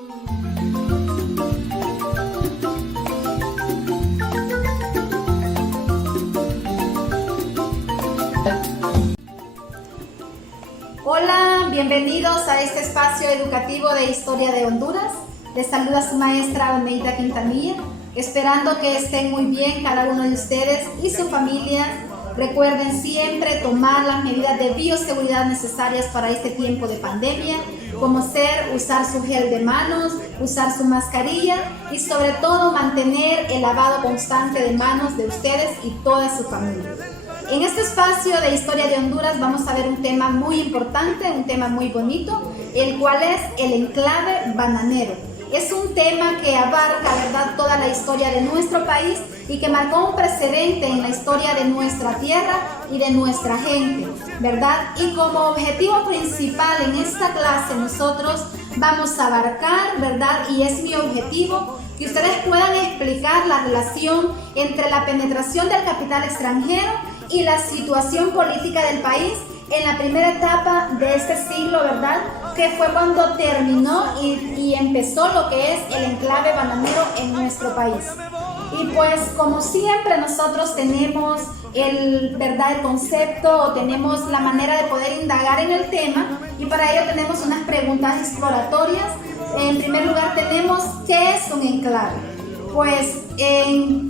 Hola, bienvenidos a este espacio educativo de Historia de Honduras. Les saluda su maestra Oneida Quintanilla, esperando que estén muy bien cada uno de ustedes y su familia. Recuerden siempre tomar las medidas de bioseguridad necesarias para este tiempo de pandemia, como usar su gel de manos, usar su mascarilla y sobre todo mantener el lavado constante de manos de ustedes y toda su familia. En este espacio de Historia de Honduras vamos a ver un tema muy importante, un tema muy bonito, el cual es el enclave bananero. Es un tema que abarca, ¿verdad?, toda la historia de nuestro país y que marcó un precedente en la historia de nuestra tierra y de nuestra gente, ¿verdad? Y como objetivo principal en esta clase nosotros vamos a abarcar, ¿verdad?, y es mi objetivo, que ustedes puedan explicar la relación entre la penetración del capital extranjero y la situación política del país en la primera etapa de este siglo, ¿verdad?, que fue cuando terminó y empezó lo que es el enclave bananero en nuestro país. Y pues como siempre nosotros tenemos el concepto o tenemos la manera de poder indagar en el tema, y para ello tenemos unas preguntas exploratorias. En primer lugar tenemos ¿qué es un enclave? Pues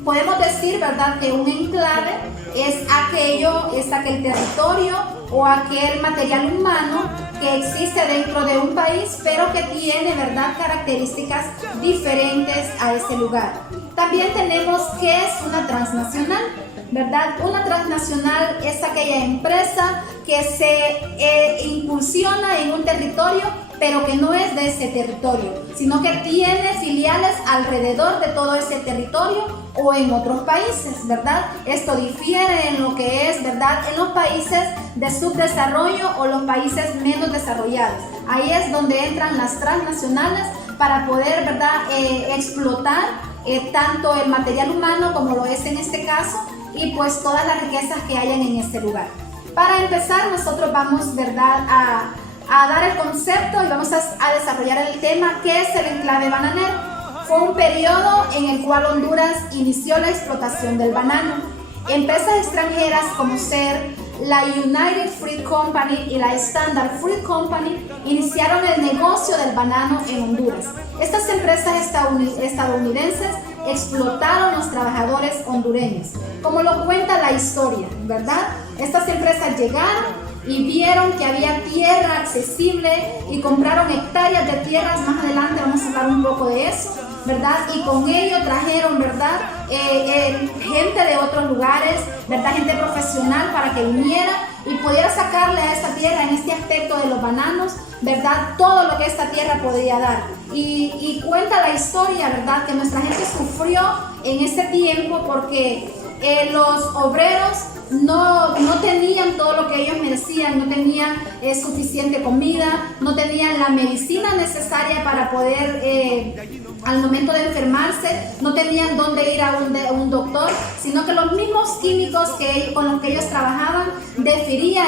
podemos decir, ¿verdad?, que un enclave es aquel territorio o aquel material humano que existe dentro de un país, pero que tiene, ¿verdad?, características diferentes a ese lugar. También tenemos qué es una transnacional, ¿verdad? Una transnacional es aquella empresa que se incursiona en un territorio, pero que no es de ese territorio, sino que tiene filiales alrededor de todo ese territorio o en otros países, ¿verdad? Esto difiere en lo que es, ¿verdad?, en los países de subdesarrollo o los países menos desarrollados. Ahí es donde entran las transnacionales para poder, ¿verdad?, explotar tanto el material humano como lo es en este caso, y pues todas las riquezas que hayan en este lugar. Para empezar, nosotros vamos, ¿verdad?, a dar el concepto y vamos a desarrollar el tema ¿qué es el enclave bananero? Fue un periodo en el cual Honduras inició la explotación del banano. Empresas extranjeras como ser la United Fruit Company y la Standard Fruit Company iniciaron el negocio del banano en Honduras. Estas empresas estadounidenses explotaron a los trabajadores hondureños, como lo cuenta la historia, ¿verdad? Estas empresas llegaron y vieron que había tierra accesible y compraron hectáreas de tierras. Más adelante vamos a hablar un poco de eso, ¿verdad? Y con ello trajeron, ¿verdad?, gente de otros lugares, ¿verdad?, gente profesional para que viniera y pudiera sacarle a esta tierra, en este aspecto de los bananos, ¿verdad?, todo lo que esta tierra podría dar. Y cuenta la historia, ¿verdad?, que nuestra gente sufrió en ese tiempo porque los obreros no tenían todo lo que ellos merecían, no tenían suficiente comida, no tenían la medicina necesaria para poder, al momento de enfermarse, no tenían dónde ir a un doctor, sino que los mismos químicos con los que ellos trabajaban defería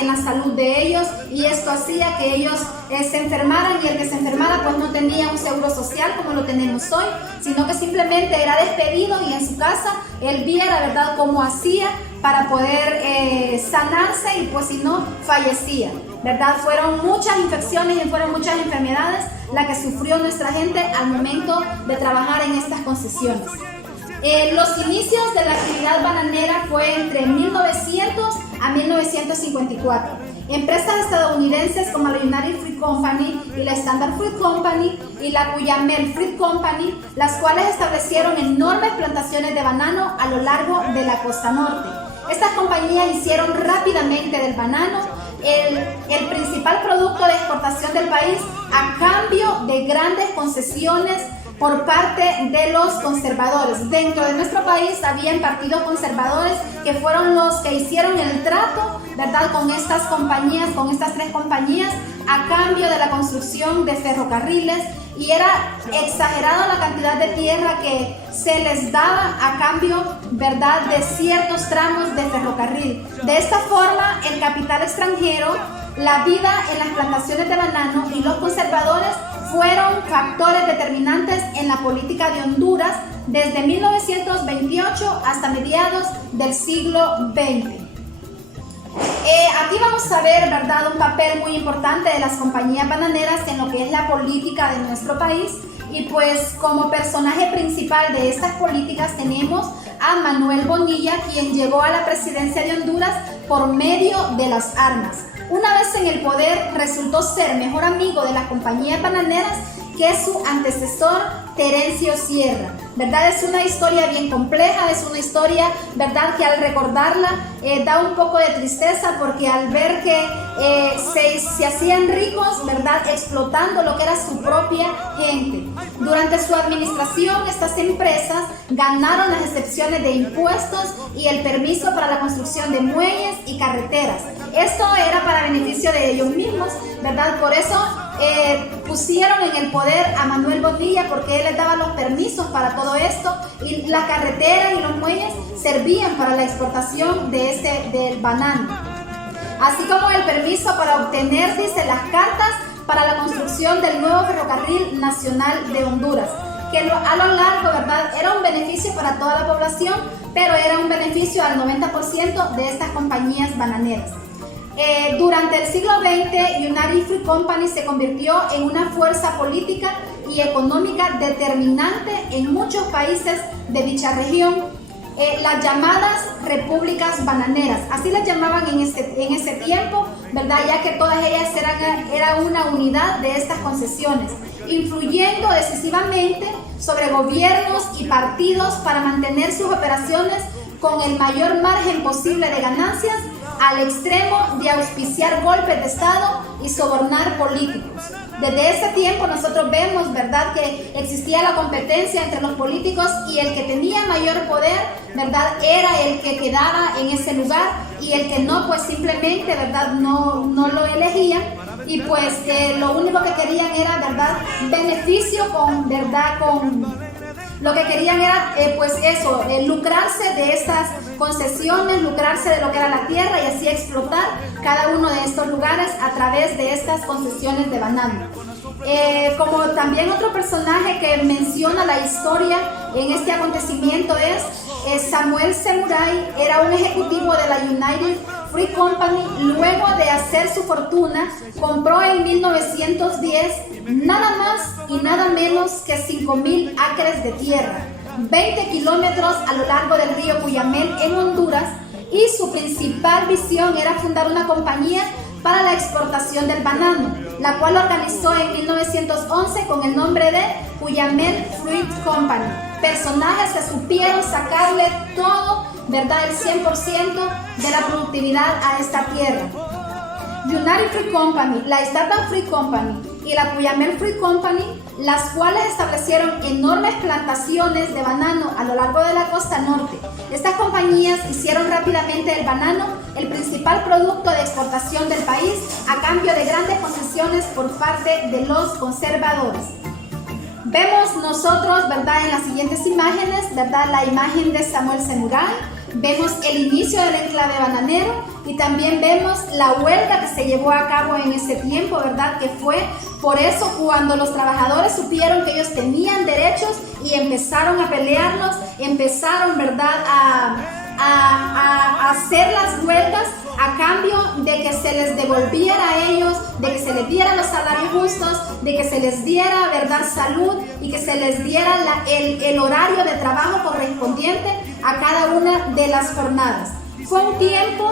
en la salud de ellos, y esto hacía que ellos se enfermaran, y el que se enfermara pues no tenía un seguro social como lo tenemos hoy, sino que simplemente era despedido y en su casa él viera, ¿verdad?, cómo hacía para poder sanarse, y pues si no, fallecía, ¿verdad? Fueron muchas infecciones y fueron muchas enfermedades las que sufrió nuestra gente al momento de trabajar en estas concesiones. Los inicios de la actividad bananera fue entre 1900 a 1954. Empresas estadounidenses como la United Fruit Company y la Standard Fruit Company y la Cuyamel Fruit Company, las cuales establecieron enormes plantaciones de banano a lo largo de la costa norte. Estas compañías hicieron rápidamente del banano el principal producto de exportación del país, a cambio de grandes concesiones por parte de los conservadores. Dentro de nuestro país habían partidos conservadores que fueron los que hicieron el trato, ¿verdad?, con estas compañías, con estas tres compañías, a cambio de la construcción de ferrocarriles, y era exagerada la cantidad de tierra que se les daba a cambio, ¿verdad?, de ciertos tramos de ferrocarril. De esta forma, el capital extranjero, la vida en las plantaciones de banano y los conservadores fueron fueron factores determinantes en la política de Honduras desde 1928 hasta mediados del siglo XX. Aquí vamos a ver, ¿verdad?, un papel muy importante de las compañías bananeras en lo que es la política de nuestro país. Y pues como personaje principal de estas políticas tenemos a Manuel Bonilla, quien llegó a la presidencia de Honduras por medio de las armas. Una vez en el poder resultó ser mejor amigo de las compañías bananeras que su antecesor Terencio Sierra. ¿Verdad? Es una historia bien compleja, es una historia, ¿verdad?, que al recordarla da un poco de tristeza, porque al ver que se hacían ricos, ¿verdad?, explotando lo que era su propia gente. Durante su administración, estas empresas ganaron las excepciones de impuestos y el permiso para la construcción de muelles y carreteras. Esto era para beneficio de ellos mismos, ¿verdad? Por eso pusieron en el poder a Manuel Bonilla, porque él les daba los permisos para todo esto, y las carreteras y los muelles servían para la exportación del banano, así como el permiso para obtener, dice, las cartas para la construcción del nuevo ferrocarril nacional de Honduras, que a lo largo, ¿verdad?, era un beneficio para toda la población, pero era un beneficio al 90% de estas compañías bananeras. Durante el siglo XX, United Fruit Company se convirtió en una fuerza política y económica determinante en muchos países de dicha región, las llamadas repúblicas bananeras, así las llamaban en ese tiempo, ¿verdad?, ya que todas ellas eran una unidad de estas concesiones, influyendo decisivamente sobre gobiernos y partidos para mantener sus operaciones con el mayor margen posible de ganancias, al extremo de auspiciar golpes de Estado y sobornar políticos. Desde ese tiempo nosotros vemos, ¿verdad?, que existía la competencia entre los políticos, y el que tenía mayor poder, ¿verdad?, era el que quedaba en ese lugar, y el que no, pues simplemente, ¿verdad?, no lo elegían, y pues lo único que querían era, ¿verdad?, beneficio lo que querían era, pues eso, lucrarse de estas concesiones, lucrarse de lo que era la tierra, y así explotar cada uno de estos lugares a través de estas concesiones de banano. Como también otro personaje que menciona la historia en este acontecimiento es Samuel Semuray. Era un ejecutivo de la United Fruit Company. Luego de hacer su fortuna, compró en 1910 nada más y nada menos que 5,000 acres de tierra, 20 kilómetros a lo largo del río Cuyamel en Honduras, y su principal visión era fundar una compañía para la exportación del banano, la cual organizó en 1911 con el nombre de Cuyamel Fruit Company. Personajes que supieron sacarle todo, ¿verdad?, el 100% de la productividad a esta tierra. United Fruit Company, la Startup Fruit Company y la Cuyamel Fruit Company, las cuales establecieron enormes plantaciones de banano a lo largo de la costa norte. Estas compañías hicieron rápidamente del banano el principal producto de exportación del país, a cambio de grandes concesiones por parte de los conservadores. Vemos nosotros, ¿verdad?, en las siguientes imágenes, ¿verdad?, la imagen de Samuel Semuray. Vemos el inicio del enclave bananero, y también vemos la huelga que se llevó a cabo en ese tiempo, ¿verdad?, que fue por eso cuando los trabajadores supieron que ellos tenían derechos y empezaron a pelearlos, empezaron, ¿verdad?, a hacer las huelgas a cambio de que se les devolviera a ellos, de que se les diera los salarios justos, de que se les diera, ¿verdad?, salud, y que se les diera el horario de trabajo correspondiente a cada una de las jornadas. Fue un tiempo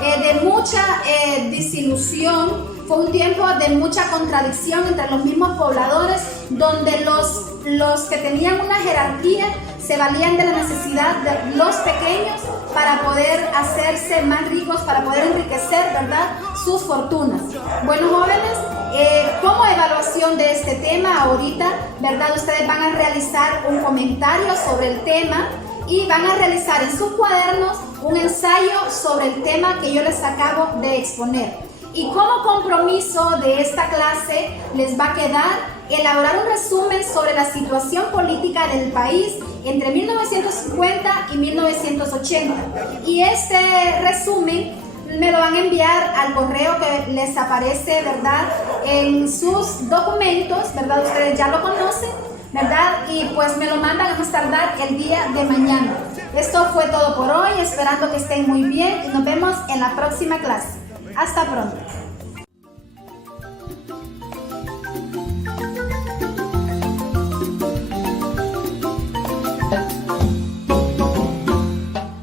de mucha desilusión, fue un tiempo de mucha contradicción entre los mismos pobladores, donde los que tenían una jerarquía se valían de la necesidad de los pequeños para poder hacerse más ricos, para poder enriquecer, ¿verdad?, sus fortunas. Bueno, jóvenes, como evaluación de este tema, ahorita, ¿verdad?, ustedes van a realizar un comentario sobre el tema y van a realizar en sus cuadernos un ensayo sobre el tema que yo les acabo de exponer. Y como compromiso de esta clase les va a quedar elaborar un resumen sobre la situación política del país entre 1950 y 1980. Y este resumen me lo van a enviar al correo que les aparece, ¿verdad?, en sus documentos, ¿verdad? Ustedes ya lo conocen, ¿verdad? Y pues me lo mandan a más tardar el día de mañana. Esto fue todo por hoy, esperando que estén muy bien y nos vemos en la próxima clase. Hasta pronto.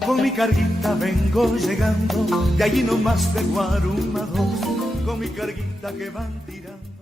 Con mi carguita vengo llegando, de allí nomás de Guarumados, con mi carguita que van tirando.